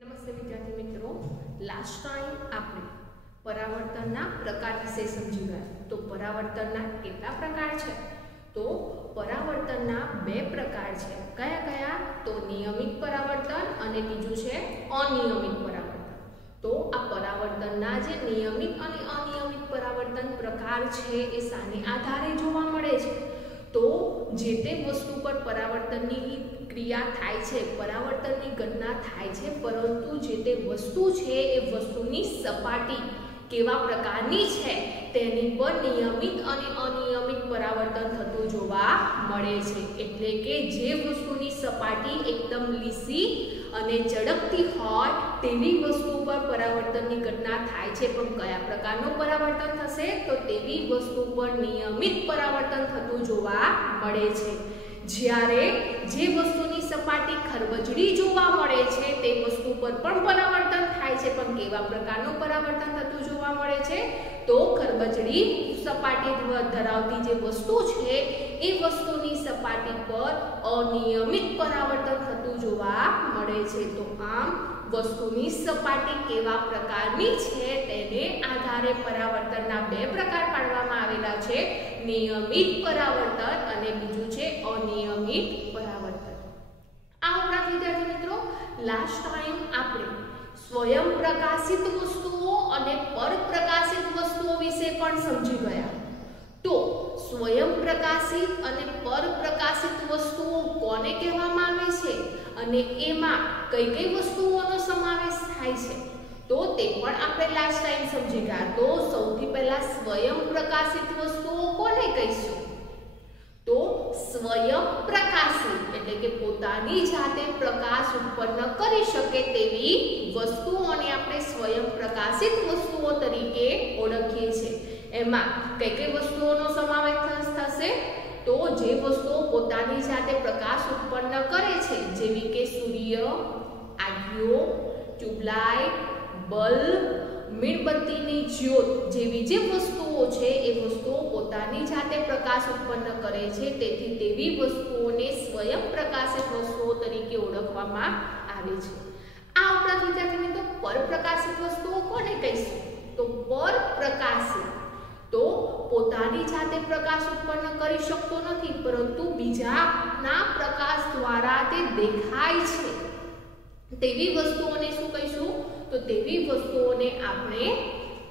નમસ્તે વિદ્યાર્થી મિત્રો, લાસ્ટ ટાઈમ આપણે પરાવર્તનના પ્રકાર વિશે સમજી ગયા. તો પરાવર્તનના કેટલા પ્રકાર છે? તો પરાવર્તનના બે પ્રકાર છે. કયા કયા? તો નિયમિત પરાવર્તન અને બીજું છે અનિયમિત પરાવર્તન. તો આ પરાવર્તનના જે નિયમિત અને અનિયમિત પરાવર્તન પ્રકાર છે એ શાને આધારે જોવા મળે છે? તો જે તે વસ્તુ પર પરાવર્તનની ક્રિયા થાય છે, પરાવર્તનની ઘટના થાય છે, પરંતુ જે તે વસ્તુ છે એ વસ્તુની સપાટી કેવા પ્રકારની છે તેની પર નિયમિત અને અનિયમિત પરાવર્તન થતું જોવા મળે છે. એટલે કે જે વસ્તુની સપાટી એકદમ લીસી અને ઝડપથી હોય તેવી વસ્તુ પર પરાવર્તનની ઘટના થાય છે, પણ કયા પ્રકારનું પરાવર્તન થશે? તો તેવી વસ્તુ પર નિયમિત પરાવર્તન થતું જોવા મળે છે. જ્યારે જે વસ્તુની સપાટી ખરબચડી જોવા મળે છે તે વસ્તુ પર પણ પરાવર્તન થાય છે, પણ કેવા પ્રકારનું પરાવર્તન થતું જોવા મળે છે? તો ખરબચડી સપાટી ધરાવતી જે વસ્તુ છે એ વસ્તુની સપાટી પર અનિયમિત પરાવર્તન થતું જોવા મળે છે. તો આમ વસ્તુની સપાટી કેવા પ્રકારની છે તેને આધારે પરાવર્તનના બે પ્રકાર પાડવામાં આવેલા છે: નિયમિત પરાવર્તન અને બીજું છે અનિયમિત પરાવર્તન. આ ઉપરાંત વિદ્યાર્થી મિત્રો, લાસ્ટ ટાઈમ આપણે સ્વયં પ્રકાશિત વસ્તુઓ અને પરપ્રકાશિત વસ્તુઓ વિશે પણ સમજી ગયા. તો સ્વયં પ્રકાશિત અને પરપ્રકાશિત વસ્તુઓ કોને કહેવામાં આવે છે અને એમાં કઈ કઈ વસ્તુઓનો સમાવેશ થાય છે તો તે પણ આપણે લાસ્ટ ટાઈમ સમજી ગયા. તો સૌથી પહેલા સ્વયં પ્રકાશિત વસ્તુઓ કોને કહીશું? તો સ્વયં પ્રકાશિત એટલે કે પોતાની જાતે પ્રકાશ ઉત્પન્ન કરી શકે તેવી વસ્તુઓને આપણે સ્વયં પ્રકાશિત વસ્તુઓ તરીકે ઓળખીએ છીએ. એમાં કઈ કઈ વસ્તુઓનો સમાવેશ થશે? તો જે વસ્તુઓ પોતાની જાતે પ્રકાશ ઉત્પન્ન કરે છે, જેવી કે સૂર્ય, આંગળીઓ, ટ્યુબલાઇટ, બલ્બ, મીણબત્તીની જ્યોત જેવી જે વસ્તુઓ છે એ વસ્તુઓ પોતાની જાતે પ્રકાશ ઉત્પન્ન કરે છે, તેથી તેવી વસ્તુઓને સ્વયં પ્રકાશિત વસ્તુઓ તરીકે ઓળખવામાં આવે છે. આ ઉપરાંત વિદ્યાર્થી મિત્રો, પરપ્રકાશિત વસ્તુઓ કોને કહીશું? તો પરપ્રકાશિત તો પોતાની જાતે પ્રકાશ ઉત્પન્ન કરી શકતો નથી, પરંતુ બીજાના પ્રકાશ દ્વારા તે દેખાય છે તેવી વસ્તુઓને શું કહીશું? તો તેવી વસ્તુઓને આપણે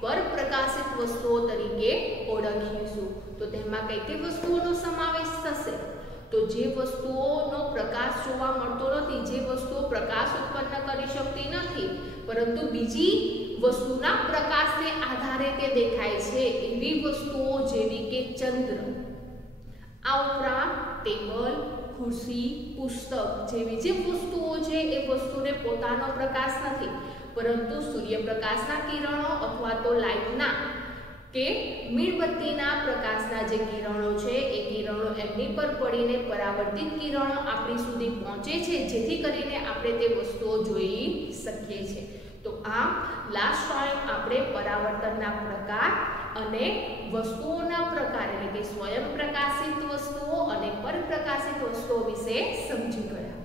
પરપ્રકાશિત વસ્તુઓ તરીકે ઓળખીશું. તો તેમાં કઈ કઈ વસ્તુઓનો સમાવેશ થશે? તો જે વસ્તુઓનો પ્રકાશ જોવા મળતો નથી, જે વસ્તુઓ પ્રકાશ ઉત્પન્ન કરી શકતી નથી, પરંતુ બીજી વસ્તુના પ્રકાશને આધારે તે દેખાય છે એવી વસ્તુઓ જેવી કે ચંદ્ર. આ ઉપરાંત ટેબલ, ખુરશી, પુસ્તક જેવી જે વસ્તુઓ છે એ વસ્તુને પોતાનો પ્રકાશ નથી, પરંતુ સૂર્યપ્રકાશના કિરણો અથવા તો લાઇટના કે મીણબત્તીના પ્રકાશના જે કિરણો છે એ કિરણો એમની પર પડીને પરાવર્તિત કિરણો આપણી સુધી પહોંચે છે, જેથી કરીને આપણે તે વસ્તુઓ જોઈ શકીએ છીએ. તો આમ લાસ્ટ ટાઈમ આપણે પરાવર્તનના પ્રકાર અને વસ્તુઓના પ્રકાર એટલે કે સ્વયં પ્રકાશિત વસ્તુઓ અને પરપ્રકાશિત વસ્તુઓ વિશે સમજી ગયા.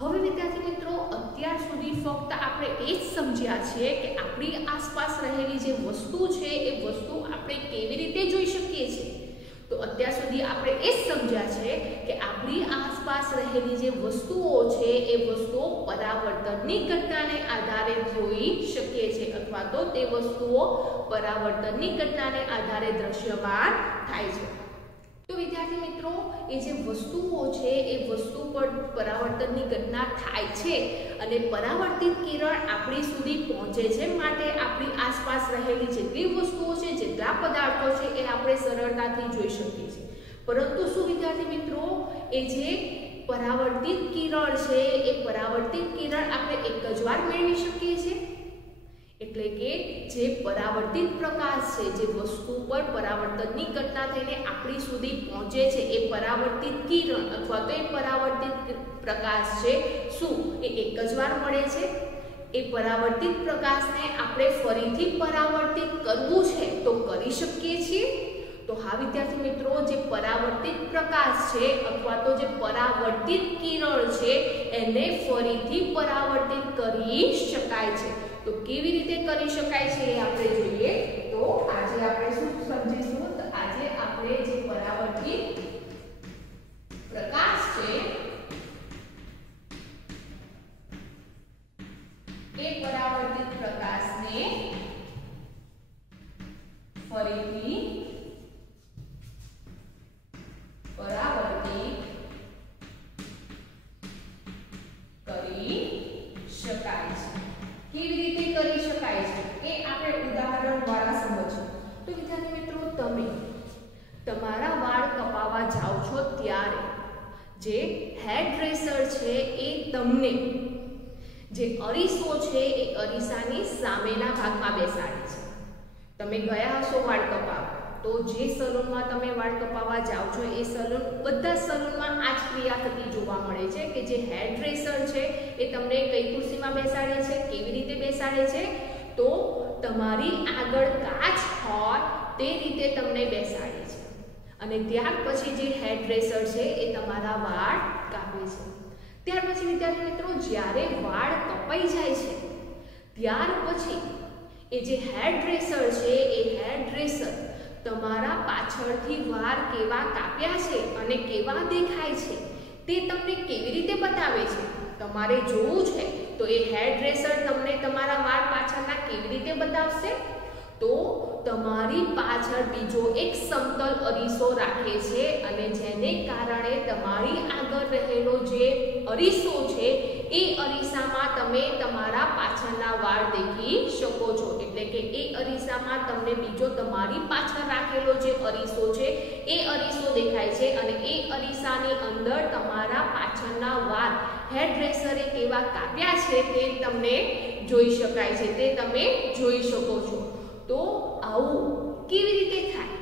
હવે વિદ્યાર્થી મિત્રો, અત્યાર સુધી ફક્ત આપણે એ જ સમજ્યા છીએ કે આપણી આસપાસ રહેલી જે વસ્તુ છે એ વસ્તુ આપણે કેવી રીતે જોઈ શકીએ છીએ. તો અત્યાર સુધી આપણે એ જ સમજ્યા છે કે આપણી આસપાસ રહેલી જે વસ્તુઓ છે એ વસ્તુઓ પરાવર્તનની ઘટનાને આધારે જોઈ શકીએ છીએ, અથવા તો તે વસ્તુઓ પરાવર્તનની ઘટનાને આધારે દ્રશ્યમાન થાય છે. તો વિદ્યાર્થી મિત્રો, એ જે વસ્તુઓ છે એ વસ્તુ પર પરાવર્તનની ઘટના થાય છે અને પરાવર્તિત કિરણ આપણી સુધી પહોંચે છે, માટે આપણી આસપાસ રહેલી જેટલી વસ્તુઓ છે, જેટલા પદાર્થો છે એ આપણે સરળતાથી જોઈ શકીએ છીએ. પરંતુ શું વિદ્યાર્થી મિત્રો, એ જે પરાવર્તિત કિરણ છે એ પરાવર્તિત કિરણ આપણે એક જ વાર મેળવી શકીએ છીએ? એટલે કે જે પરાવર્તિત પ્રકાશ છે, જે વસ્તુ પર પરાવર્તનની ઘટના થઈને આપણી સુધી પહોંચે છે, એ પરાવર્તિત કિરણ અથવા તો એ પરાવર્તિત પ્રકાશ છે, શું એ એક જ વાર મળે છે? એ પરાવર્તિત પ્રકાશને આપણે ફરીથી પરાવર્તિત કરવું છે તો કરી શકીએ છીએ? તો હા વિદ્યાર્થી મિત્રો, જે પરાવર્તિત પ્રકાશ છે અથવા તો જે પરાવર્તિત કિરણ છે એને ફરીથી પરાવર્તિત કરી શકાય છે. તો કેવી રીતે કરી શકાય છે એ આપણે જોઈએ. તો આજે આપણે શું સમજીશું? તો આજે આપણે જે પરાવર્તિત પ્રકાશ છે એ પરાવર્તિત પ્રકાશને ફરીથી પરાવર્તિત કરી શકાય છે. કેવી રીતે કરી શકાય છે એ આપણે ઉદાહરણ દ્વારા સમજીશું. તો વિદ્યાર્થી મિત્રો, તમે તમારા વાળ કપાવવા જાઓ છો ત્યારે જે હેર ડ્રેસર છે એ તમને જે અરીસો છે એ અરીસાની સામેના ભાગમાં બેસાડે છે. તમે ગયા હશો વાળ કપાવવા, તો જે સલૂનમાં તમે વાળ કપાવવા જાઓ છો એ સલૂન, બધા સલૂનમાં આ જ ક્રિયા થતી જોવા મળે છે કે જે હેર ડ્રેસર છે એ તમને કઈ ખુરશીમાં બેસાડે છે, કેવી રીતે બેસાડે છે? તો તમારી આગળ કાચ હોય તે રીતે તમને બેસાડે છે અને ત્યાર પછી જે હેર ડ્રેસર છે એ તમારા વાળ કાપે છે. ત્યાર પછી વિદ્યાર્થી મિત્રો, જ્યારે વાળ કપાઈ જાય છે ત્યાર પછી એ જે હેર ડ્રેસર છે એ હેર ડ્રેસર તમારા પાછળથી વાળ કેવા કાપ્યા છે અને કેવા દેખાય છે તે તમને કેવી રીતે બતાવે છે? તમારે જોવું છે તો એ હેર ડ્રેસર તમને તમારા વાળ પાછળના કેવી રીતે બતાવશે? તો તમારી પાછળ બીજો એક સમતલ અરીસો રાખે છે અને જેને કારણે તમારી આગળ રહેલો જે અરીસો છે એ અરીસામાં તમે તમારા પાછળના વાળ દેખી શકો છો. એટલે કે એ અરીસામાં તમને બીજો તમારી પાછળ રાખેલો જે અરીસો છે એ અરીસો દેખાય છે અને એ અરીસાની અંદર તમારા પાછળના વાળ હેર ડ્રેસરે કેવા કાપ્યા છે તે તમને જોઈ શકાય છે, તે તમે જોઈ શકો છો. તો આવું કેવી રીતે થાય?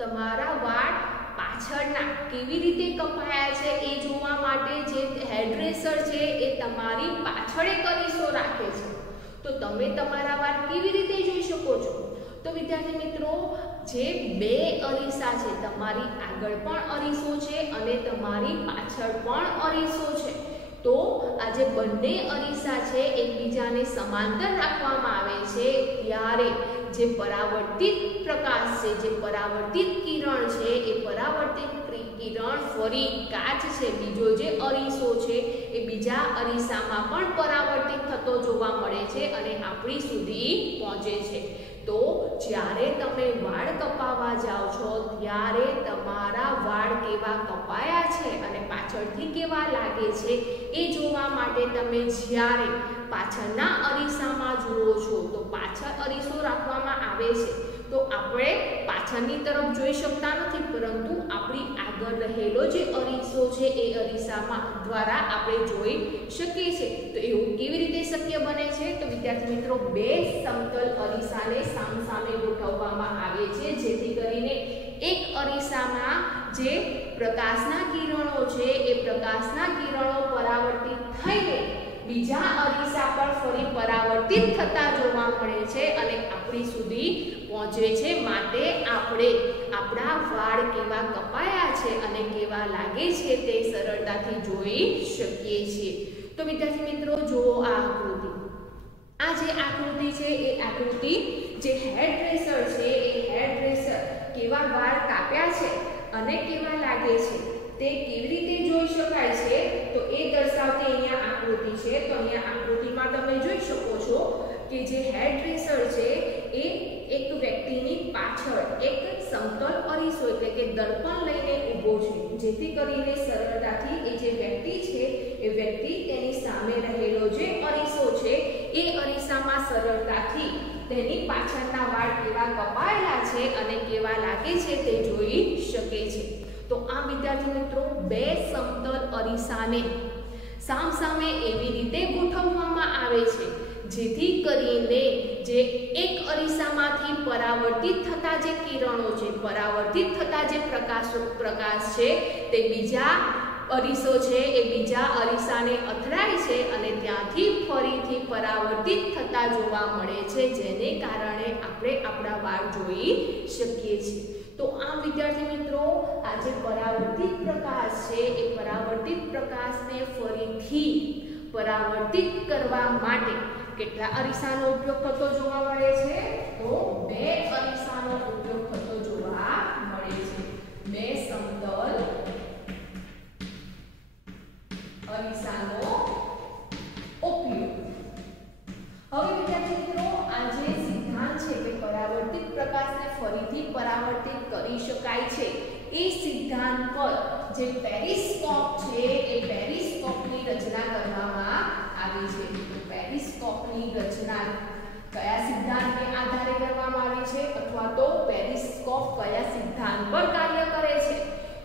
તમારા વાળ પાછળના કેવી રીતે કપાયા છે એ જોવા માટે જે હેર ડ્રેસર છે એ તમારી પાછળ એક અરીસો રાખે છે. તો તમે તમારા વાળ કેવી રીતે જોઈ શકો છો? તો વિદ્યાર્થી મિત્રો, જે બે અરીસા છે, તમારી આગળ પણ અરીસો છે અને તમારી પાછળ પણ અરીસો છે, તો આ જે બંને અરીસા છે એકબીજાને સમાંતર રાખવામાં આવે છે ત્યારે જે પરાવર્તિત પ્રકાશ છે, જે પરાવર્તિત કિરણ છે એ પરાવર્તિત કિરણ ફરી કાચ છે, બીજો જે અરીસો છે એ બીજા અરીસામાં પણ પરાવર્તિત થતો જોવા મળે છે અને આપણી સુધી પહોંચે છે. તો જ્યારે તમે વાળ કપાવવા જાઓ છો ત્યારે તમારા વાળ કેવા કપાયા છે અને પાછળથી કેવા લાગે છે એ જોવા માટે તમે જ્યારે પાછળના અરીસામાં જુઓ છો, તો પાછળ અરીસો રાખવામાં આવે છે તો આપણે પાછળની તરફ જોઈ શકતા નથી, પરંતુ આપણી આગળ રહેલો જે અરીસો છે એ અરીસામાં દ્વારા આપણે જોઈ શકીએ છીએ. તો એવું કેવી રીતે શક્ય બને છે? તો વિદ્યાર્થી મિત્રો, બે સમતલ અરીસાને સામસામે ગોઠવવામાં આવે છે જેથી કરીને એક અરીસામાં જે પ્રકાશના કિરણો છે એ પ્રકાશના કિરણો પરાવર્તિત થઈને બીજા અરીસા પર ફરી પરાવર્તિત થતા જોવા મળે છે અને આપણી સુધી પહોંચે છે. માટે આપણે આપણા વાળ કેવા કપાયા છે અને કેવા લાગે છે તે સરળતાથી જોઈ શકીએ છીએ. તો વિદ્યાર્થી મિત્રો, જુઓ આ આકૃતિ. આ જે આકૃતિ છે એ આકૃતિ જે હેર ડ્રેસર છે એ હેર ડ્રેસર કેવા વાળ કાપ્યા છે અને કેવા લાગે છે તે કેવી રીતે જોઈ શકાય છે તો એ દર્શાવતી અહીંયા આકૃતિ છે. તો અહીંયા આકૃતિમાં તમે જોઈ શકો છો કે જે હેર ડ્રેસર છે એ એક વ્યક્તિની પાછળ એક સમતલ અરીસો એટલે કે દર્પણ લઈને ઊભો છે, જેથી કરીને સરળતાથી એ જે વ્યક્તિ છે એ વ્યક્તિ તેની સામે રહેલો જે અરીસો છે એ અરીસામાં સરળતાથી તેની પાછળના વાળ કેવા કપાયેલા છે અને કેવા લાગે છે તે જોઈ શકે છે. તો આ વિદ્યાર્થી મિત્રો, બે સમતલ અરીસાને સામસામે એવી રીતે ગોઠવવામાં આવે છે જેથી કરીને જે એક અરીસામાંથી પરાવર્તિત થતા જે કિરણો છે, પરાવર્તિત થતા જે પ્રકાશ છે તે બીજા અરીસો છે એ બીજા અરીસાને અથડાય છે અને ત્યાંથી ફરીથી પરાવર્તિત થતા જોવા મળે છે, જેને કારણે આપણે આપણા વાળ જોઈ શકીએ છીએ. તો આમ વિદ્યાર્થી મિત્રો આ જે પરાવર્તિત પ્રકાશ છે એ પરાવર્તિત પ્રકાશને ફરીથી પરાવર્તિત કરવા માટે કેટલા અરીસાનો ઉપયોગ થતો જોવા મળે છે? તો 2 અરીસાનો ઉપયોગ થતો જોવા મળે છે. 2 સમતલ અરીસાનો ઉપયોગ. હવે વિદ્યાર્થી મિત્રો આ જે સિદ્ધાંત છે કે પરાવર્તિત પ્રકાશને ફરીથી પરાવર્તિત કરી શકાય છે એ સિદ્ધાંત પર જે પેરિસ્કોપ છે એ પેરિસ્કોપની રચના કરવામાં આવી છે. તો પેરિસ્કોપની રચના કયા સિદ્ધાંતને આધારે કરવામાં આવી છે અથવા તો પેરિસ્કોપ કયા સિદ્ધાંત પર કાર્ય કરે છે?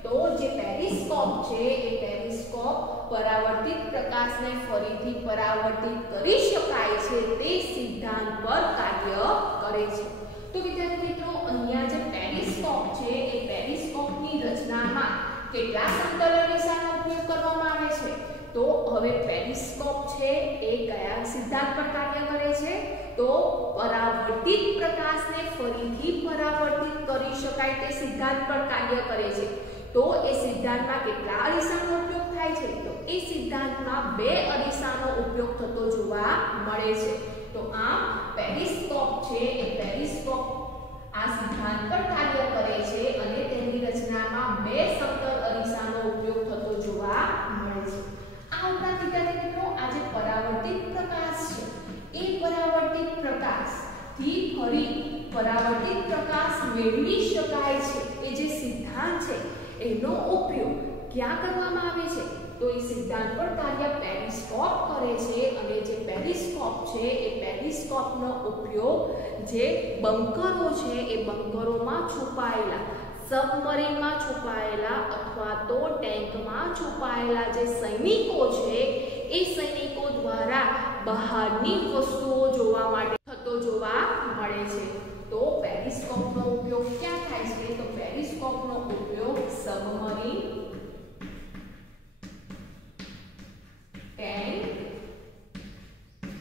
તો જે પેરિસ્કોપ છે એ પેરિસ્કોપ પરાવર્તિત પ્રકાશને ફરીથી પરાવર્તિત કરી શકાય છે તે સિદ્ધાંત પર કાર્ય કરે છે. તો વિદ્યાર્થી મિત્રો અહીંયા જે પેરિસ્કોપ છે એ પેરિસ્કોપની રચનામાં કેટલા સમતલ અરીસાનો ઉપયોગ કરવામાં આવે છે? તો હવે પેરિસ્કોપ છે એ કયા સિદ્ધાંત પર કાર્ય કરે છે? તો પરાવર્તિત પ્રકાશને ફરીથી પરાવર્તિત કરી શકાય તે સિદ્ધાંત પર કાર્ય કરે છે. તો એ સિદ્ધાંતમાં કેટલા અરીસાનો ઉપયોગ થાય છે? તો એ સિદ્ધાંતમાં 2 અરીસાનો ઉપયોગ થતો જોવા મળે છે. તો આમ પેરિસ્કોપ છે એ પેરિસ્કોપ આ સિદ્ધાંત પર કાર્ય કરે છે અને તેની રચનામાં 2 સમતલ અરીસાનો ઉપયોગ થતો જોવા મળે છે. આ ઉપરાંત વિદ્યાર્થી મિત્રો આ જે પરાવર્તિત પ્રકાશ છે એ પરાવર્તિત પ્રકાશથી ફરી પરાવર્તિત પ્રકાશ મેળવી શકાય છે એ જે સિદ્ધાંત છે એનો ઉપયોગ ક્યાં કરવામાં આવે છે? તો એ સિદ્ધાંત પર કાર્ય પેરિસ્કોપ કરે છે અને જે પેરિસ્કોપ છે એ પેરિસ્કોપનો ઉપયોગ જે બંકરો છે એ બંકરોમાં છુપાયેલા સબમરીનમાં છુપાયેલા અથવા તો ટેન્કમાં છુપાયેલા જે સૈનિકો છે એ સૈનિકો દ્વારા બહારની વસ્તુઓ જોવા માટે થતો જોવા મળે છે. તો પેરિસ્કોપનો ઉપયોગ ક્યાં થાય છે? તો પેરિસ્કોપનો ઉપયોગ સબમરીન, ટેન્ક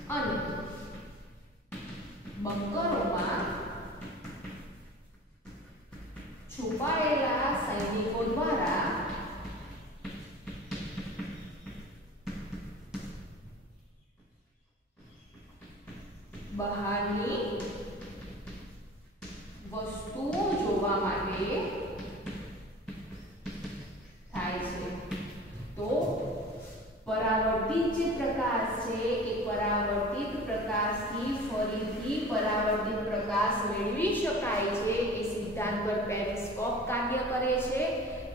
અને બંકરોમાં છુપાયેલા સૈનિકો દ્વારા બહારની વસ્તુઓ જોવા માટે થાય છે. તો પરાવર્તિત જે પ્રકાશ છે એ પરાવર્તિત પ્રકાશથી ફરીથી પરાવર્તિત પ્રકાશ મેળવી શકાય છે એ સિદ્ધાંત પર પેરિસ્કોપ કાર્ય કરે છે.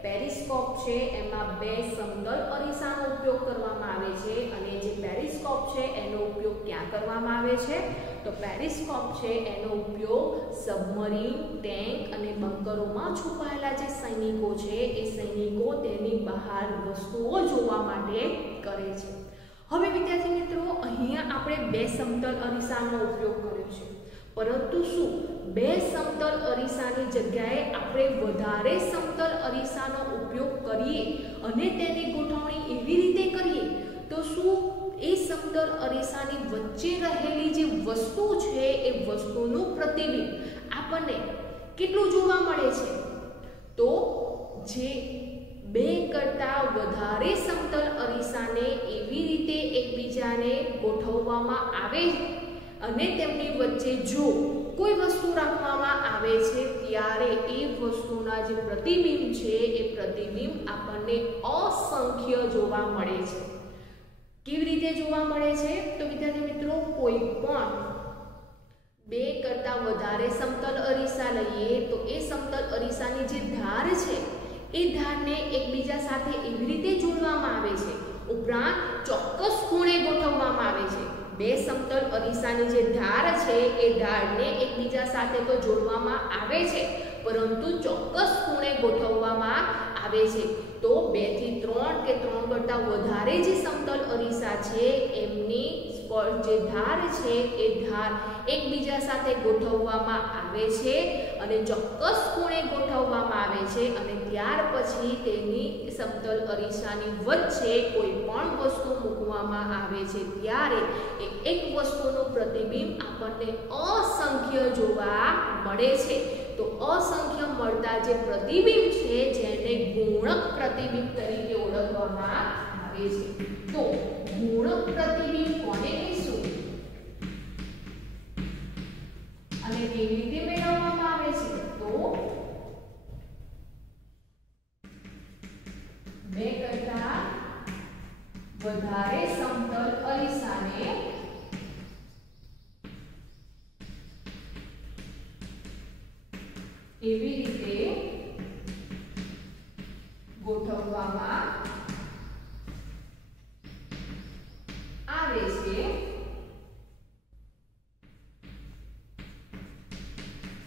પેરિસ્કોપ છે એમાં 2 સમતલ અરીસાનો ઉપયોગ કરવામાં આવે છે અને જે પેરિસ્કોપ છે એનો ઉપયોગ ક્યાં કરવામાં આવે છે? તો પેરિસ્કોપ છે એનો ઉપયોગ સબમરીન, ટેન્ક અને બંકરોમાં છુપાયેલા જે સૈનિકો છે એ સૈનિકો તેની બહાર વસ્તુઓ જોવા માટે કરે છે. હવે વિદ્યાર્થી મિત્રો અહીંયા આપણે 2 સમતલ અરીસાનો ઉપયોગ કર્યો છે, પરંતુ શું 2 સમતલ અરીસાની જગ્યાએ આપણે વધારે સમતલ અરીસાનો ઉપયોગ કરીએ અને તેની ગોઠવણી એવી રીતે કરીએ તો શું એ સમતલ અરીસાની વચ્ચે રહેલી જે વસ્તુ છે એ વસ્તુનું પ્રતિબિંબ આપણને કેટલું જોવા મળે છે? તો જે 2 કરતાં વધારે સમતલ અરીસાને એવી રીતે એકબીજાને ગોઠવવામાં આવે અને તેમની વચ્ચે જો કોઈ વસ્તુ રાખવામાં આવે છે ત્યારે એ વસ્તુના જે પ્રતિબિંબ છે એ પ્રતિબિંબ આપણને અસંખ્ય જોવા મળે છે. કેવી રીતે જોવા મળે છે? તો વિદ્યાર્થી મિત્રો કોઈ પણ 2 કરતાં વધારે સમતલ અરીસા લઈએ તો એ સમતલ અરીસાની જે ધાર છે એ ધારને એકબીજા સાથે એવી રીતે જોડવામાં આવે છે, ઉપરાંત ચોક્કસ ખૂણે ગોઠવવામાં આવે છે. 2 સમતલ અરીસાની જે ધાર છે એ ધારને એકબીજા સાથે તો જોડવામાં આવે છે પરંતુ ચોક્કસ ખૂણે ગોઠવવામાં આવે છે. તો 2 થી 3 કે 3 કરતાં વધારે જે સમતલ અરીસા છે એમની જે ધાર છે એ ધાર એકબીજા સાથે ગોઠવવામાં આવે છે અને ચોક્કસ ખૂણે ગોઠવવામાં આવે છે અને ત્યાર પછી તેની સમતલ અરીસાની વચ્ચે કોઈ પણ વસ્તુ મૂકવામાં આવે છે ત્યારે એક વસ્તુનું પ્રતિબિંબ આપણને અસંખ્ય જોવા મળે છે. તો તો અસંખ્ય મળતા જે પ્રતિબિંબ છે જેને ગુણક પ્રતિબિંબ તરીકે ઓળખવામાં આવે છે. તો ગુણક પ્રતિબિંબ કોને કહીશું અને કેવી રીતે મેળવવામાં આવે છે? તો બે કરતા વધારે સમતલ અરીસાને એવી રીતે ગોઠવવામાં આવે છે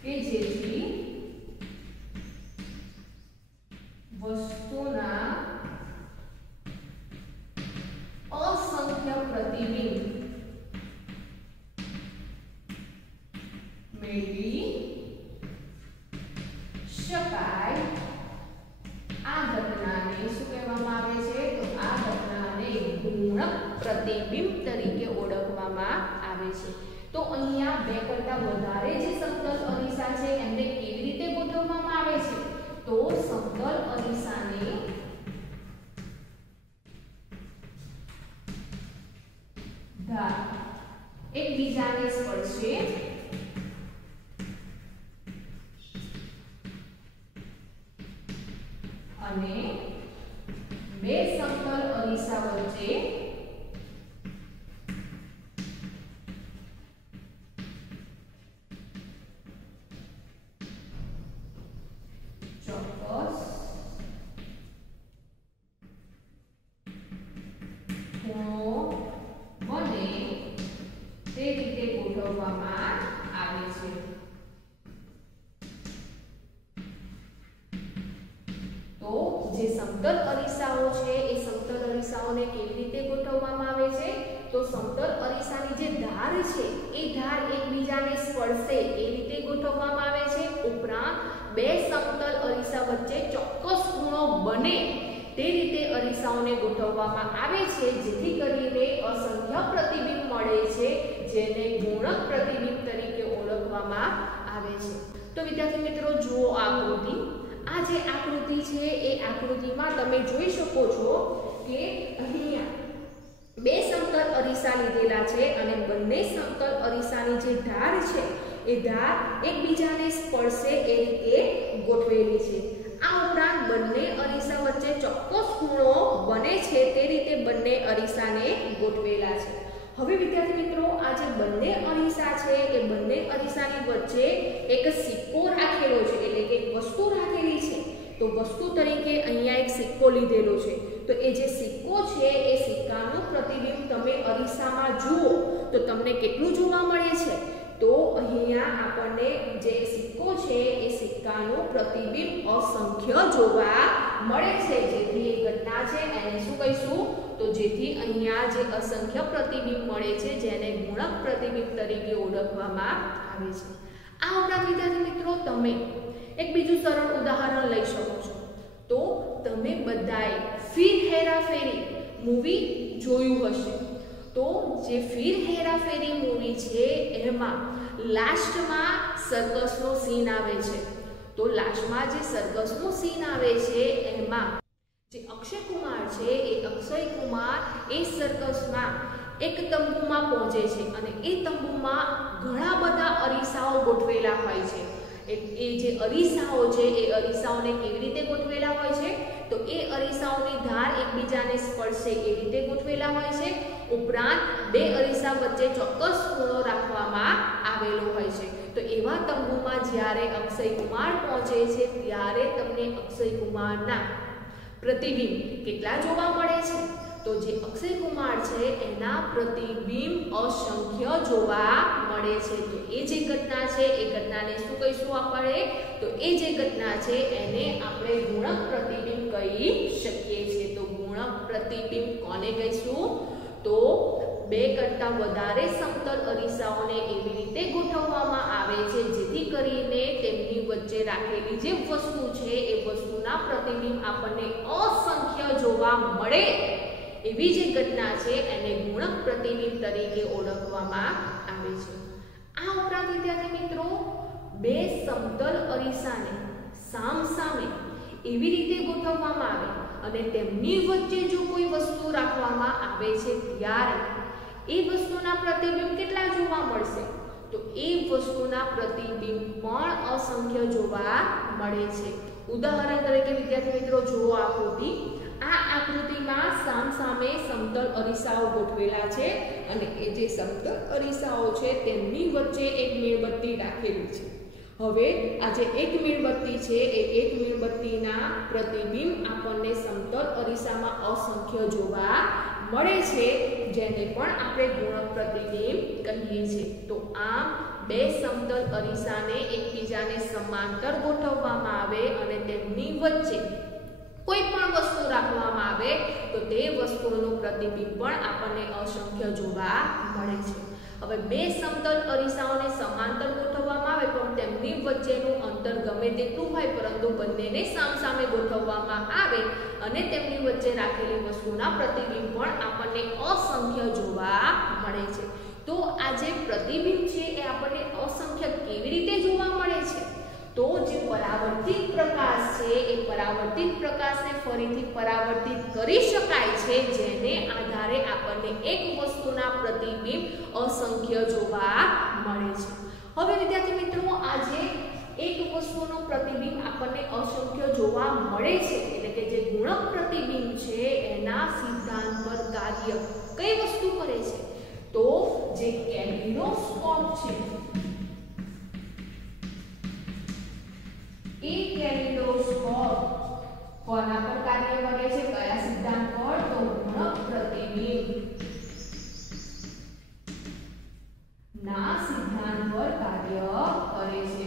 કે જેથી વસ્તુના અસંખ્ય પ્રતિબિંબ મેળવી શકાય. આ ઘટનાને શું કહેવામાં આવે છે? તો આ ઘટનાને ગુણક પ્રતિબિંબ તરીકે ઓળખવામાં આવે છે. તો અહીંયા બે કરતા વધારે જે સમતલ અરીસા છે એમને કેવી રીતે ગોઠવવામાં આવે છે? તો સમતલ અરીસાને ધાર એકબીજાને સ્પર્શે અને બે સમતલ અરીસા વચ્ચે ચોક્કસ ખૂણો બને તે રીતે ગોઠવવામાં આવે છે. તો જે સમતલ અરીસાઓ છે એ સમતલ અરીસાઓને કેવી રીતે ગોઠવવામાં આવે છે? તો સમતલ અરીસાની જે ધાર છે એ ધાર એકબીજાને સ્પર્શે એ રીતે ગોઠવવામાં આવે છે. ઉપરાંત બે સમતલ અરીસા વચ્ચે ચોક્કસ ખૂણો બને તે રીતે અરીસાઓને ગોઠવવામાં આવે છે જેથી કરીને અસંખ્ય પ્રતિબિંબ મળે છે જેને ગુણક પ્રતિબિંબ તરીકે ઓળખવામાં આવે છે. તો વિદ્યાર્થી મિત્રો જુઓ આકૃતિ. આ જે આકૃતિ છે એ આકૃતિમાં તમે જોઈ શકો છો કે અહીંયા બે સમતલ અરીસા લીધેલા છે અને બંને સમતલ અરીસાની જે ધાર છે એ ધાર એકબીજાને સ્પર્શે એ રીતે ગોઠવેલી છે. આ ઉપરાંત બંને અરીસા વચ્ચે ચોક્કસ ખૂણો બને છે તે રીતે બંને અરીસાને ગોઠવેલા છે. હવે વિદ્યાર્થી મિત્રો આ જે બંને અરીસા છે એ બંને અરીસાની વચ્ચે એક સિક્કો રાખેલો છે એટલે કે એક વસ્તુ રાખેલી છે. તો વસ્તુ તરીકે અહીંયા એક સિક્કો લીધેલો છે. તો એ જે સિક્કો છે એ સિક્કાનું પ્રતિબિંબ તમે અરીસામાં જુઓ તો તમને કેટલું જોવા મળે છે? તો અહીંયા આપણને જે સિક્કો છે એ સિક્કાનું પ્રતિબિંબ અસંખ્ય જોવા મળે છે. જેથી એ ઘટના છે એને શું કહીશું? તો જેથી અહીંયા જે અસંખ્ય પ્રતિબિંબ મળે છે જેને ગુણક પ્રતિબિંબ તરીકે ઓળખવામાં આવે છે. આ ઉપરાંત વિદ્યાર્થી મિત્રો તમે એક બીજું સરળ ઉદાહરણ લઈ શકો છો. તો તમે બધાએ ફિર હેરા ફેરી મૂવી જોયું હશે. તો જે ફિર હેરા ફેરી મૂવી છે એમાં લાસ્ટમાં સર્કસનો સીન આવે છે. તો લાસ્ટમાં જે સર્કસનો સીન આવે છે એમાં જે અક્ષય કુમાર છે એ અક્ષય કુમાર એ સર્કસમાં એક તંબુમાં પહોંચે છે અને એ તંબુમાં ઘણા બધા અરીસાઓ ગોઠવેલા હોય છે. એ જે અરીસાઓ છે એ અરીસાઓને કેવી રીતે ગોઠવેલા હોય છે? તો એ અરીસાઓની ધાર એકબીજાને સ્પર્શે એ રીતે ગોઠવેલા હોય છે. ઉપરાંત બે અરીસા વચ્ચે ચોક્કસ ખૂણો રાખવામાં આવેલો હોય છે. તો એવા તંબુમાં જ્યારે અક્ષય કુમાર પહોંચે છે ત્યારે તમને અક્ષય કુમારના પ્રતિબિંબ કેટલા જોવા મળે છે? તો જે અક્ષય કુમાર છે એના પ્રતિબિંબ અસંખ્ય જોવા મળે છે. તો એ જે ઘટના છે એ ઘટનાને શું કહીશું આપણે? તો એ જે ઘટના છે એને આપણે ગુણક પ્રતિબિંબ કહી શકીએ છીએ. તો ગુણક પ્રતિબિંબ કોને કહીશું? તો બે કરતા વધારે સમતલ અરીસાઓને એવી રીતે ગોઠવવામાં આવે છે જેથી કરીને તેમની વચ્ચે રાખેલી જે વસ્તુ છે એ વસ્તુના પ્રતિબિંબ આપણને અસંખ્ય જોવા મળે એવી જે ઘટના છે એને ગુણક પ્રતિબિંબ તરીકે ઓળખવામાં આવે છે. આ ઉપરાંત વિદ્યાર્થી મિત્રો બે સમતલ અરીસાને સામસામે એવી રીતે ગોઠવવામાં આવે અને તેમની વચ્ચે જો કોઈ વસ્તુ રાખવામાં આવે છે ત્યારે એ વસ્તુના પ્રતિબિંબ કેટલા જોવા મળશે? તો એ વસ્તુના પ્રતિબિંબ પણ અસંખ્ય જોવા મળે છે. ઉદાહરણ તરીકે વિદ્યાર્થી મિત્રો જુઓ આકૃતિ. આ આકૃતિમાં સામસામે સમતલ અરીસાઓ ગોઠવેલા છે અને એ જે સમતલ અરીસાઓ છે તેમની વચ્ચે એક મીણબત્તી રાખેલી છે. હવે આ જે એક મીણબત્તી છે એ એક મીણબત્તીના પ્રતિબિંબ આપણને સમતલ અરીસામાં અસંખ્ય જોવા મળે છે, જેને પણ આપણે ગુણક પ્રતિબિંબ કહીએ છીએ. તો આમ બે સમતલ અરીસાને એકબીજાને સમાંતર ગોઠવવામાં આવે અને તેમની વચ્ચે કોઈ પણ વસ્તુ રાખવામાં આવે તો તે વસ્તુનું પ્રતિબિંબ પણ આપણને અસંખ્ય જોવા મળે છે. હવે બે સમતલ અરીસાઓને સમાંતર ગોઠવવામાં આવે પણ તેમની વચ્ચેનું અંતર ગમે તેટલું હોય પરંતુ બંનેને સામસામે ગોઠવવામાં આવે અને તેમની વચ્ચે રાખેલી વસ્તુના પ્રતિબિંબ પણ આપણને અસંખ્ય જોવા મળે છે. તો આ જે પ્રતિબિંબ છે એ આપણને અસંખ્ય કેવી રીતે જોવા મળે છે? તો જે પરાવર્તિત પ્રકાશ છે એ પરાવર્તિત પ્રકાશને ફરીથી પરાવર્તિત કરી શકાય છે, જેને આધારે આપણને એક વસ્તુના પ્રતિબિંબ અસંખ્ય જોવા મળે છે. હવે વિદ્યાર્થી મિત્રો, આજે એક વસ્તુનું પ્રતિબિંબ આપણને અસંખ્ય જોવા મળે છે એટલે કે જે ગુણક પ્રતિબિંબ છે એના સિદ્ધાંત પર કાર્ય કઈ વસ્તુ કરે છે? તો જે કેલિડોસ્કોપ છે એ કેલિડોસ્કોપ કોના પર કાર્ય કરે છે? કયા સિદ્ધાંત પર? તો ગુણક પ્રતિબિંબ ના સિદ્ધાંત પર કાર્ય કરે છે.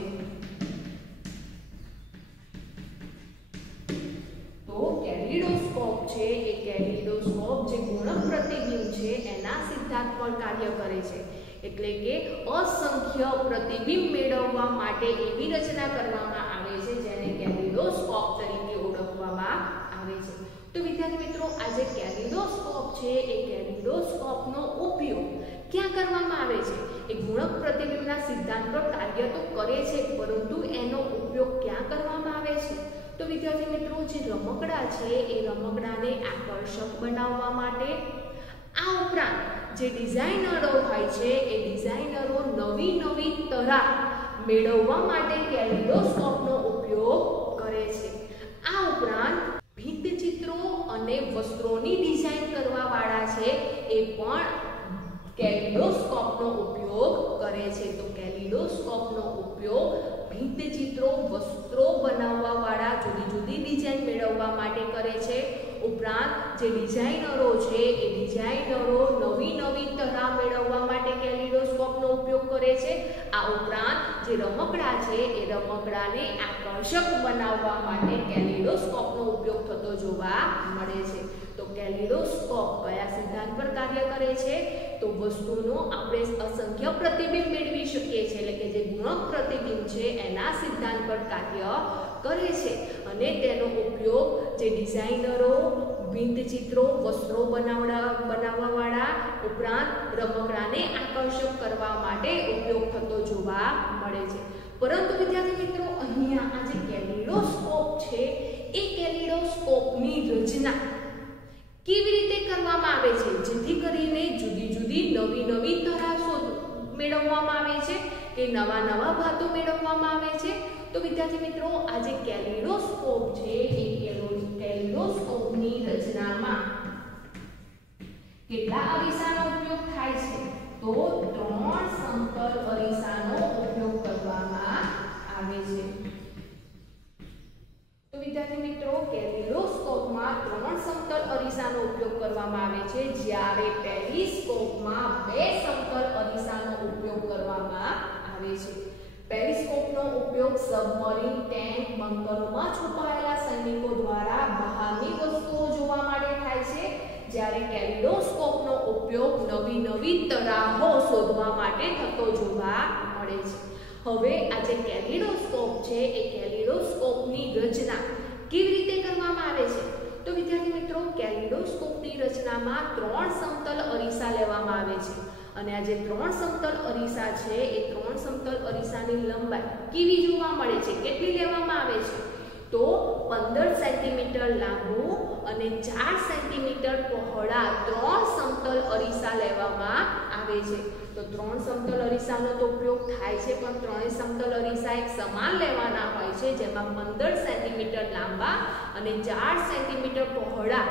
તો કેલિડોસ્કોપ છે એ કેલિડોસ્કોપ જે ગુણક પ્રતિબિંબ છે એના સિદ્ધાંત પર કાર્ય કરે છે. એટલે કે અસંખ્ય પ્રતિબિંબ મેળવવા માટે એવી રચના કરવામાં આવે છે જેને કેલિડોસ્કોપ તરીકે ઓળખવામાં આવે છે. તો વિદ્યાર્થી મિત્રો, આ જે કેલિડોસ્કોપ છે એ કેલિડોસ્કોપનો ઉપયોગ ક્યાં કરવામાં આવે છે? એ ગુણક પ્રતિબિંબના સિદ્ધાંત પર કાર્ય તો કરે છે પરંતુ એનો ઉપયોગ ક્યાં કરવામાં આવે છે? તો વિદ્યાર્થી મિત્રો, જે રમકડા છે એ રમકડાને આકર્ષક બનાવવા માટે, આ ઉપરાંત જે ડિઝાઇનરો હોય છે એ ડિઝાઇનરો નવી તરાહ મેળવવા માટે કેલિડોસ્કોપનો ઉપયોગ કરે છે. આ ઉપરાંત ભિત્તચિત્રો અને વસ્ત્રોની ડિઝાઇન કરવા વાળા છે એ પણ કેલિડોસ્કોપનો ઉપયોગ કરે છે. તો કેલિડોસ્કોપનો ઉપયોગ ભિત્તચિત્રો, વસ્ત્રો બનાવવા વાળા જુદી જુદી ડિઝાઇન મેળવવા માટે કરે છે. ઉપરાંત જે ડિઝાઇનરો છે એ ડિઝાઇનરો નવી તરાહ મેળવવા માટે કેલિડોસ્કોપનો ઉપયોગ કરે છે. આ ઉપરાંત જે રમકડા છે એ રમકડાને આકર્ષક બનાવવા માટે કેલિડોસ્કોપનો ઉપયોગ થતો જોવા મળે છે. તો કેલિડોસ્કોપ કયા સિદ્ધાંત પર કાર્ય કરે છે? તો વસ્તુનો આપણે અસંખ્ય પ્રતિબિંબ મેળવી શકીએ છીએ એટલે કે જે ગુણક પ્રતિબિંબ છે એના સિદ્ધાંત પર કાર્ય કરે છે અને તેનો ઉપયોગ જે ડિઝાઇનરો ભિત્તચિત્રો, વસ્ત્રો બનાવવા વાળા ઉપરાંત રમકડાને આકર્ષક કરવા માટે ઉપયોગ થતો જોવા મળે છે. પરંતુ વિદ્યાર્થી મિત્રો, અહીંયા આ જે કેલિડોસ્કોપ છે એ કેલિડોસ્કોપની રચના કેવી રીતે કરવામાં આવે છે જેથી કરીને જુદી જુદી નવી તરાહ મેળવવામાં આવે છે કે નવા ભાતો મેળવવામાં આવે છે? તો વિદ્યાર્થી મિત્રો, આ જે કેલિડોસ્કોપ છે એ કેલિડોસ્કોપની રચનામાં કેટલા અરીસાનો ઉપયોગ થાય છે? તો 3 સમતલ અરીસાનો ઉપયોગ કરવામાં આવે છે. તો વિદ્યાર્થી મિત્રો, કેલિડોસ્કોપમાં 3 સમતલ અરીસાનો ઉપયોગ કરવામાં આવે છે, જ્યારે પેરિસ્કોપમાં 2 સમતલ અરીસાનો ઉપયોગ કરવામાં આવે છે. પેરિસ્કોપનો ઉપયોગ સબમરીન, ટેન્ક, બંકરોમાં છુપાયેલા સૈનિકો દ્વારા બહારની વસ્તુઓ જોવા માટે થાય છે, જ્યારે કેલિડોસ્કોપનો ઉપયોગ નવી તરાહો શોધવા માટે થતો જોવા મળે છે. હવે આ જે કેલિડોસ્કોપ છે એ કેલિડોસ્કોપની રચના કેવી રીતે કરવામાં આવે છે? તો વિદ્યાર્થી મિત્રો, કેલિડોસ્કોપની રચનામાં 3 સમતલ અરીસા લેવામાં આવે છે અને આ જે 3 સમતલ અરીસા છે એ 3 સમતલ અરીસાની લંબાઈ કેવી જોવા મળે છે, કેટલી લેવામાં આવે છે? તો 15 સેન્ટીમીટર લાંબુ અને 4 સેન્ટીમીટર પહોળા 3 સમતલ અરીસા લેવામાં આવે છે. તો 3 સમતલ અરીસાનો તો ઉપયોગ થાય છે, પણ ત્રણેય સમતલ અરીસા એક સમાન લેવાના હોય છે, જેમાં 15 સેન્ટીમીટર લાંબા અને 4 સેન્ટીમીટર પહોળા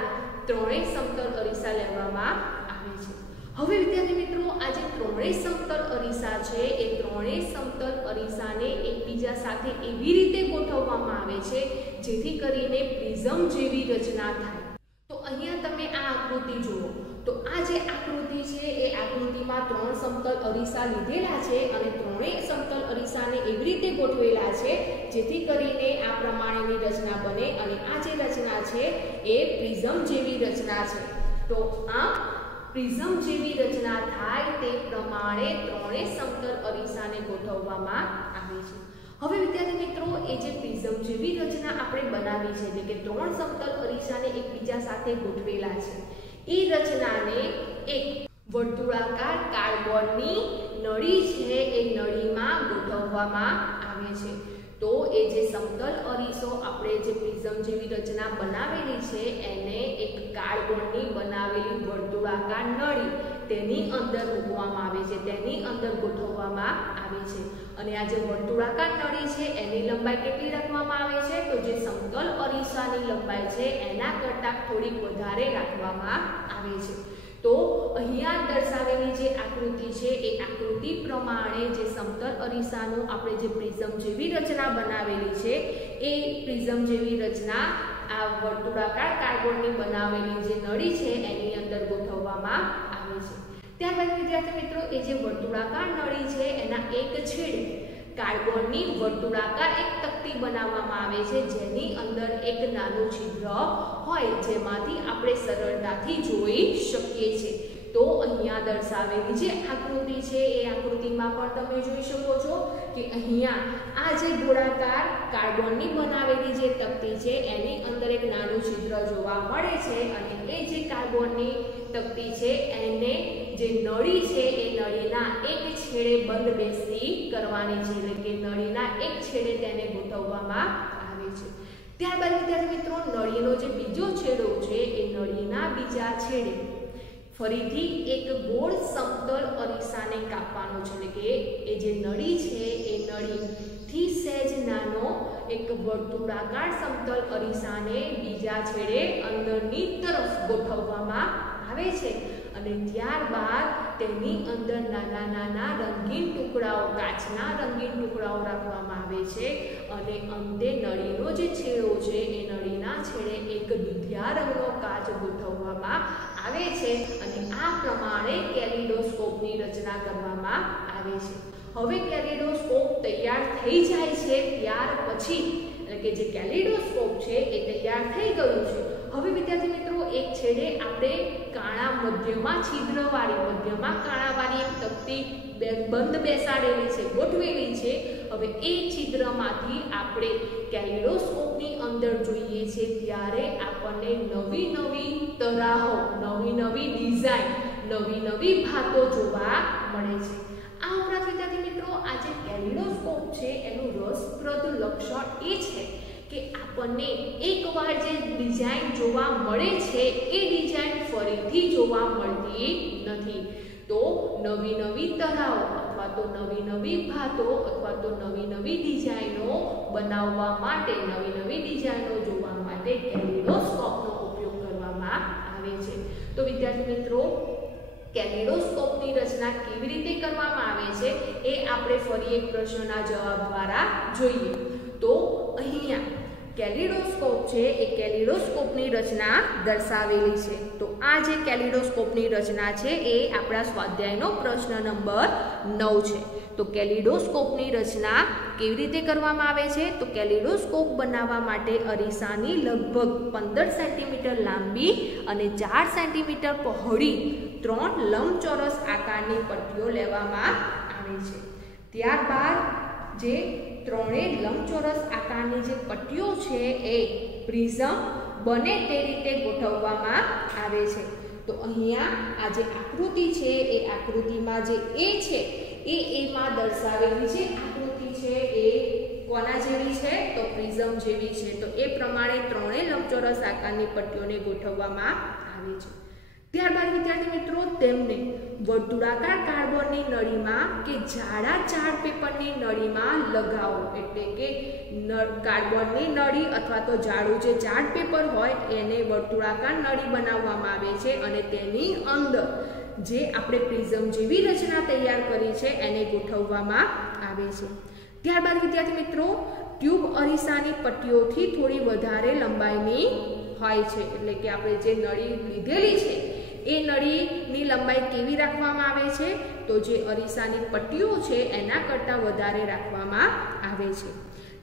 ત્રણેય સમતલ અરીસા લેવામાં આવે છે. હવે વિદ્યાર્થી મિત્રો, આ જે ત્રણેય સમતલ અરીસા છે એ ત્રણેય સમતલ અરીસાને એકબીજા સાથે એવી રીતે ગોઠવવામાં આવે છે જેથી કરીને પ્રિઝમ જેવી રચના થાય. તો અહીંયા તમે આ આકૃતિ જુઓ. તો આ જે આકૃતિ છે એ આકૃતિમાં 3 સમતલ અરીસા લીધેલા છે અને ત્રણેય સમતલ અરીસાને એવી રીતે ગોઠવેલા છે જેથી કરીને આ પ્રમાણેની રચના બને અને આ જે રચના છે એ પ્રિઝમ જેવી રચના છે. તો આ પ્રિઝમ જેવી રચના થાય તે પ્રમાણે ત્રણેય સમતલ અરીસાને ગોઠવવામાં આવે છે. હવે વિદ્યાર્થી મિત્રો, એ જે પ્રિઝમ જેવી રચના આપણે બનાવી છે, એટલે કે 3 સમતલ અરીસાને એકબીજા સાથે ગોઠવેલા છે, એ રચનાને એક વર્તુળાકાર કાર્ડબોર્ડની નળી છે એ નળીમાં ગોઠવવામાં આવે છે. તો એ જે સમતલ અરીસો આપણે જે પ્રિઝમ જેવી રચના બનાવેલી છે એને એક કાર્ડબોર્ડની બનાવેલી વર્તુળાકાર નળી તેની અંદર મૂકવામાં આવે છે, તેની અંદર ગોઠવવામાં આવે છે. અને આ જે વર્તુળાકાર નળી છે એની લંબાઈ કેટલી રાખવામાં આવે છે? તો જે સમતલ અરીસાની લંબાઈ છે એના કરતાં થોડીક વધારે રાખવામાં આવે છે. તો અહીંયા દર્શાવેલી જે આકૃતિ છે એ આકૃતિ પ્રમાણે જે સમતલ અરીસાનું આપણે જે પ્રિઝમ જેવી રચના બનાવેલી છે એ પ્રિઝમ જેવી રચના આ વર્તુળાકાર કાર્ડબોર્ડની બનાવેલી જે નળી છે એની અંદર ગોઠવવામાં આવે છે. ત્યારબાદ વિદ્યાર્થી મિત્રો, એ જે વર્તુળાકાર નળી છે એના એક છેડે કાર્ડબોર્ડની વર્તુળાકાર એક તકતી બનાવવામાં આવે છે જેની અંદર એક નાનું છિદ્ર હોય જેમાંથી આપણે સરળતાથી જોઈ શકીએ છીએ. તો અહીંયા દર્શાવેલી જે આકૃતિ છે એ આકૃતિમાં પણ તમે જોઈ શકો છો કે અહીંયા આ જે ગોળાકાર કાર્ડબોર્ડની બનાવેલી જે તકતી છે એની અંદર એક નાનું છિદ્ર જોવા મળે છે અને એ જે કાર્ડબોર્ડની તકતી છે એને જે નળી છે એ નળીના એક છેડે બંધ બેસતી કરવાની છે, એટલે કે નળીના એક છેડે તેને ગોઠવવામાં આવે છે. ત્યારબાદ વિદ્યાર્થી મિત્રો, નળીનો જે બીજો છેડો છે એ નળીના બીજા છેડે ફરીથી એક ગોળ સમતલ અરીસાને કાપવાનો છે, એટલે કે એ જે નળી છે એ નળીથી સહેજ નાનો એક વર્તુળાકાર સમતલ અરીસાને બીજા છેડે અંદરની તરફ ગોઠવવામાં આવે છે અને ત્યારબાદ તેની અંદર નાના નાના રંગીન ટુકડાઓ, કાચના રંગીન ટુકડાઓ રાખવામાં આવે છે અને અંતે નળીનો જે છેડો છે એ નળીના છેડે એક દુધિયા રંગનો કાચ ગોઠવવામાં આવે છે અને આ પ્રમાણે કેલિડોસ્કોપની રચના કરવામાં આવે છે. હવે કેલિડોસ્કોપ તૈયાર થઈ જાય છે ત્યાર પછી, એટલે કે જે કેલિડોસ્કોપ છે એ તૈયાર થઈ ગયું છે. હવે વિદ્યાર્થી મિત્રો, એક છેડે આપણે કાણા મધ્યમાં કાણાવાળી એક તકતી બંધ બેસાડેલી છે, ગોઠવેલી છે. હવે એ છિદ્રમાંથી આપણે કેલિડોસ્કોપની અંદર જોઈએ છે ત્યારે આપણને નવી નવી તરાહો, નવી નવી ડિઝાઇન, નવી નવી ભાતો જોવા મળે છે. આ ઉપરાંત વિદ્યાર્થી મિત્રો, આ જે કેલિડોસ્કોપ છે એનું રસપ્રદ લક્ષણ એ છે કે આપણને એકવાર જે ડિઝાઇન જોવા મળે છે એ ડિઝાઇન ફરીથી જોવા મળતી નથી. તો નવી નવી તરાઓ અથવા તો નવી નવી ભાતો અથવા તો નવી નવી ડિઝાઇનો બનાવવા માટે, નવી નવી ડિઝાઇનો જોવા માટે કેલિડોસ્કોપનો ઉપયોગ કરવામાં આવે છે. તો વિદ્યાર્થી મિત્રો, કેલિડોસ્કોપની રચના કેવી રીતે કરવામાં આવે છે એ આપણે ફરી એક પ્રશ્નના જવાબ દ્વારા જોઈએ. તો અહીંયા કેલિડોસ્કોપ છે એ કેલિડોસ્કોપની રચના દર્શાવેલી છે. તો આ જે કેલિડોસ્કોપની રચના છે એ આપણા સ્વાધ્યાયનો પ્રશ્ન નંબર 9 છે. તો કેલિડોસ્કોપની રચના કેવી રીતે કરવામાં આવે છે? તો કેલિડોસ્કોપ બનાવવા માટે અરીસાની લગભગ 15 સેન્ટીમીટર લાંબી અને 4 સેન્ટીમીટર પહોળી 3 લંબચોરસ આકારની પટ્ટીઓ લેવામાં આવે છે. ત્યારબાદ જે ત્રણેય લંબચોરસ આકારની જે પટ્ટીઓ છે એ પ્રિઝમ બને તે રીતે ગોઠવવામાં આવે છે. તો અહીંયા આ જે આકૃતિ છે એ આકૃતિમાં જે એ છે એ એમાં દર્શાવેલી જે આકૃતિ છે એ કોના જેવી છે? તો પ્રિઝમ જેવી છે. તો એ પ્રમાણે ત્રણેય લંબચોરસ આકારની પટ્ટીઓને ગોઠવવામાં આવે છે. ત્યારબાદ વિદ્યાર્થી મિત્રો તેમને વર્તુળાકાર કાર્બનની નળીમાં કે જાડા ચાર્ટ પેપરની નળીમાં લગાવો. એટલે કે કાર્બનની નળી અથવા તો જાડું જે ચાર્ટ પેપર હોય એને વર્તુળાકાર નળી બનાવવામાં આવે છે અને તેની અંદર જે આપણે પ્રિઝમ જેવી રચના તૈયાર કરી છે એને ગોઠવવામાં આવે છે. ત્યારબાદ વિદ્યાર્થી મિત્રો ટ્યુબ અરીસાની પટ્ટીઓથી થોડી વધારે લંબાઈની હોય છે. એટલે કે આપણે જે નળી લીધેલી છે એ નળીની લંબાઈ કેવી રાખવામાં આવે છે? તો જે અરીસાની પટ્ટીઓ છે એના કરતાં વધારે રાખવામાં આવે છે.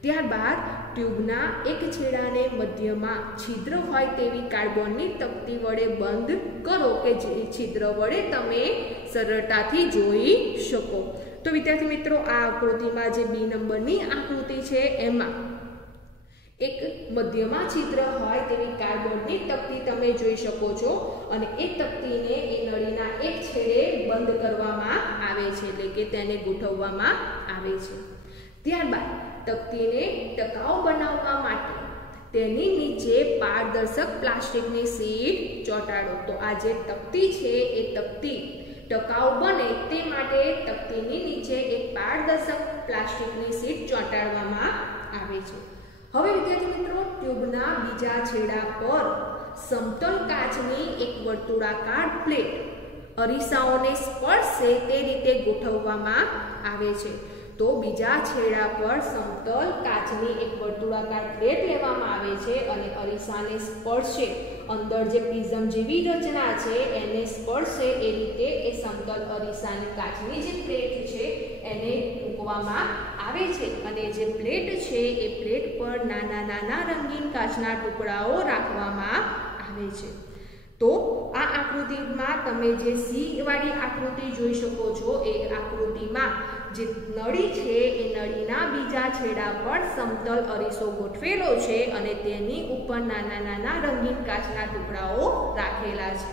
ત્યારબાદ ટ્યુબના એક છેડાને મધ્યમાં છિદ્ર હોય તેવી કાર્બનની તકતી વડે બંધ કરો કે જે છિદ્ર વડે તમે સરળતાથી જોઈ શકો. તો વિદ્યાર્થી મિત્રો આ આકૃતિમાં જે બી નંબરની આકૃતિ છે એમાં એક મધ્યમાં છિદ્ર હોય તેવી કાર્બનની તકતી તમે જોઈ શકો છો અને એ તકતીને એ નળીના એક છેડે બંધ કરવામાં આવે છે. એટલે કે તેને ગોઠવવામાં આવે છે. ત્યારબાદ તકતીને ટકાઉ બનાવવા માટે તેની નીચે પારદર્શક પ્લાસ્ટિકની શીટ ચોંટાડો. તો આ જે તકતી છે એ તકતી ટકાઉ બને તે માટે તકતીની નીચે એક પારદર્શક પ્લાસ્ટિકની શીટ ચોંટાડવામાં આવે છે. હવે વિદ્યાર્થી મિત્રો ટ્યુબના બીજા છેડા પર સમતલ કાચની એક વર્તુળાકાર પ્લેટ અરીસાઓને સ્પર્શે તે રીતે ગોઠવવામાં આવે છે. તો બીજા છેડા પર સમતલ કાચની એક વર્તુળાકાર પ્લેટ લેવામાં આવે છે અને અરીસાને સ્પર્શે અંદર જે પ્રિઝમ જેવી રચના છે એને સ્પર્શે એ રીતે એ સમતલ અરીસાની કાચની જે પ્લેટ છે એને મૂકવામાં આવે છે અને જે પ્લેટ છે એ પ્લેટ પર નાના નાના રંગીન કાચના ટુકડાઓ રાખવામાં આવે છે. તો આ આકૃતિમાં તમે જે સી વાળી આકૃતિ જોઈ શકો છો એ આકૃતિમાં જે નળી છે એ નળીના બીજા છેડા પર સમતલ અરીસો ગોઠવેલો છે અને તેની ઉપર નાના નાના રંગીન કાચના ટુકડાઓ રાખેલા છે.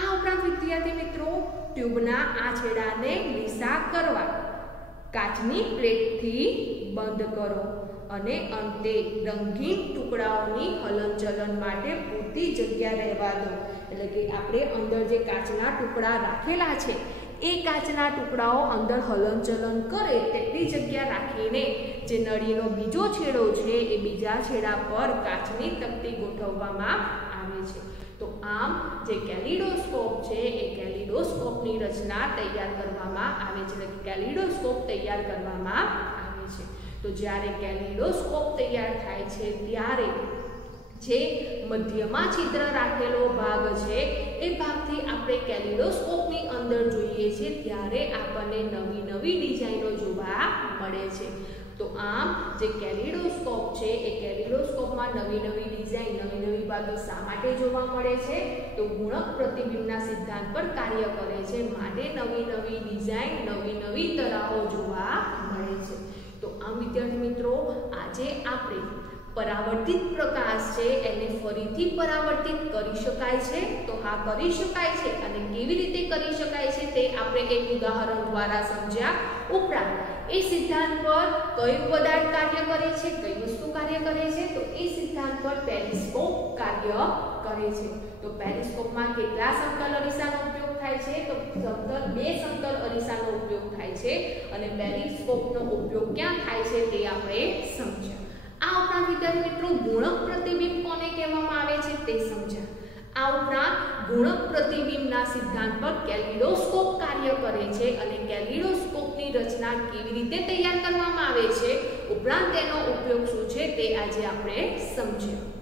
આ ઉપરાંત વિદ્યાર્થી મિત્રો ટ્યુબના આ છેડાને લીસા કરવા કાચની પ્લેટથી બંધ કરો અને અંતે રંગીન ટુકડાઓની હલનચલન માટે પૂરતી જગ્યા રહેવા દો. એટલે કે આપણે અંદર જે કાચના ટુકડા રાખેલા છે એ કાચના ટુકડાઓ અંદર હલનચલન કરે તેટલી જગ્યા રાખીને જે નળીનો બીજો છેડો છે એ બીજા છેડા પર કાચની તકતી ગોઠવવામાં આવે છે. તો આમ જે કેલિડોસ્કોપ છે એ કેલિડોસ્કોપની રચના તૈયાર કરવામાં આવે છે. એટલે કેલિડોસ્કોપ તૈયાર કરવામાં આવે છે. તો જ્યારે કેલિડોસ્કોપ તૈયાર થાય છે ત્યારે જે મધ્યમાં છિદ્ર રાખેલો ભાગ છે એ ભાગથી આપણે કેલિડોસ્કોપની અંદર જોઈએ છીએ ત્યારે આપણને નવી નવી ડિઝાઇનો જોવા મળે છે. તો આમ જે કેલિડોસ્કોપ છે એ કેલિડોસ્કોપમાં નવી નવી ડિઝાઇન નવી નવી બાબતો શા માટે જોવા મળે છે? તો ગુણક પ્રતિબિંબના સિદ્ધાંત પર કાર્ય કરે છે માટે નવી નવી ડિઝાઇન નવી નવી તરાહો જોવા મળે છે. તો આમ વિદ્યાર્થી મિત્રો આજે આપણે પરાવર્તિત પ્રકાશ છે એને ફરીથી પરાવર્તિત કરી શકાય છે? તો હા કરી શકાય છે. અને કેવી રીતે કરી શકાય છે તે આપણે એક ઉદાહરણ દ્વારા સમજ્યા. ઉપરાંત એ સિદ્ધાંત પર કયું પદાર્થ કાર્ય કરે છે, કઈ વસ્તુ કાર્ય કરે છે? તો એ સિદ્ધાંત પર પેરિસ્કોપ કાર્ય કરે છે. તો પેરિસ્કોપમાં કેટલા સમતલ અરીસાનો ઉપયોગ થાય છે? તો બે સમતલ અરીસાનો ઉપયોગ થાય છે અને પેરિસ્કોપનો ઉપયોગ ક્યાં થાય છે તે આપણે સમજ્યા. આ ઉપરાંત વિદ્યાર્થી મિત્રો ગુણક પ્રતિબિંબ કોને કહેવામાં આવે છે તે સમજ્યા. આ ઉપરાંત ગુણક પ્રતિબિંબના સિદ્ધાંત પર કેલિડોસ્કોપ કાર્ય કરે છે અને કેલિડોસ્કોપની રચના કેવી રીતે તૈયાર કરવામાં આવે છે ઉપરાંત તેનો ઉપયોગ શું છે તે આજે આપણે સમજ્યા.